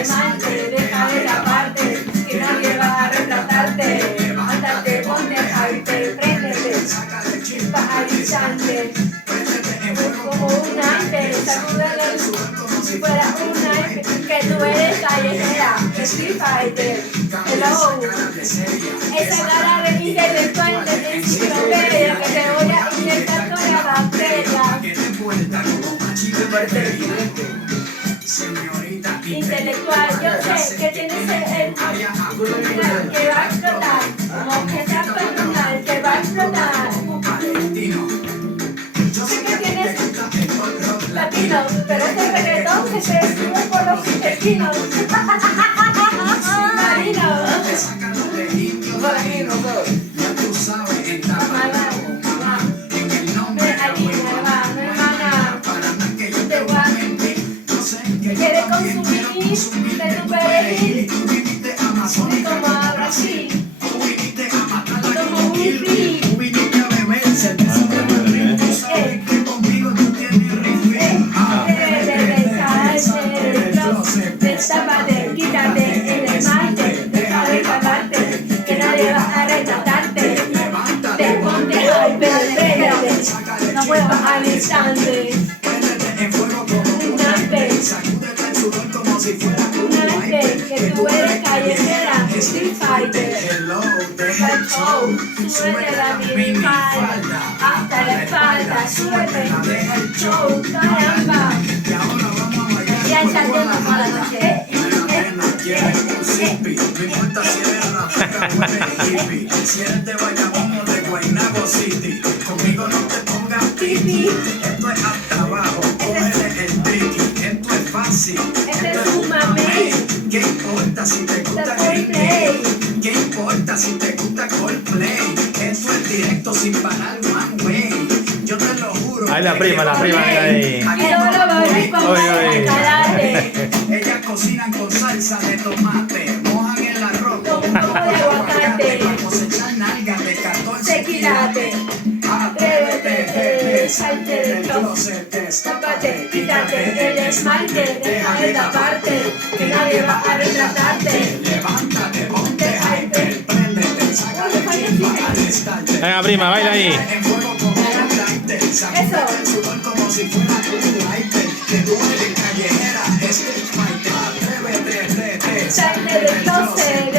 esmalte, deja de taparte, que nadie va a retratarte. Levántate, ponte hype, préndete, chispa arizante. Como un aire, sacúdele como si fuera un aire, que tú eres callejera, Street Fighter, hello. Esa cara de intelectual de enciclopedia que te voy a inyectar con la bacteria. Intelectual, yo sé que tienes el que va a explotar, como que sea personal, que va a explotar. Yo sé que tienes latino, pero este reggaetón que se sube por los intestinos. Marino. Ya tú sabes, en en el nombre de hermana, para nada que yo te voy a mentir. Yo sé que quiere consumir de tu perejil, tú viniste a Amazonas como a Brasil, tú viniste a matar como un free. tú viniste a beber cerveza de Madrid. Tú sabes que conmigo tú tienes refill. Destápate, quítate el esmalte, deja de cagarte, que nadie va a retratarte. Te ponte hyper, no vuelvas al instante. En fuego como Un arte, sacúdete el sudor como si fuera un arte, que tú eres callejera, Street Fighter. Hello, Deja el show, súbete la minifalda, hasta la espalda, súbete, deja el show, caramba. y ahora vamos a bailar. Ya está tema para la noche. Quieres un zippy, no importa si eres rapera o eres hippie, si eres de Bayamón o de Guaynabo City, conmigo no te pongas pipi, esto es hasta abajo, cógele el tricky, esto es fácil, Este esto es un mamey. ¿Qué importa si te gusta Coldplay? ¿Qué importa si te gusta Coldplay? Esto es directo sin parar, one way, yo te lo juro. Ahí la prima ahí. Y luego lo voy con Oye. karate. Ellas cocinan con salsa de tomate, mojan el arroz Con un poco de aguacate. para cosechar nalgas de 14 Tequilate. Atrévete, salte del closet, destápate, quítate el esmalte, deja de taparte, que nadie va a retratarte. Levántate, ponte hyper, préndete, sácale chispa al estante. Venga, prima, baila ahí. En fuego como un lighter, sacúdete el sudor como si fuera un lighter, que tú eres callejera, Street Fighter. Atrévete, Salte del closet,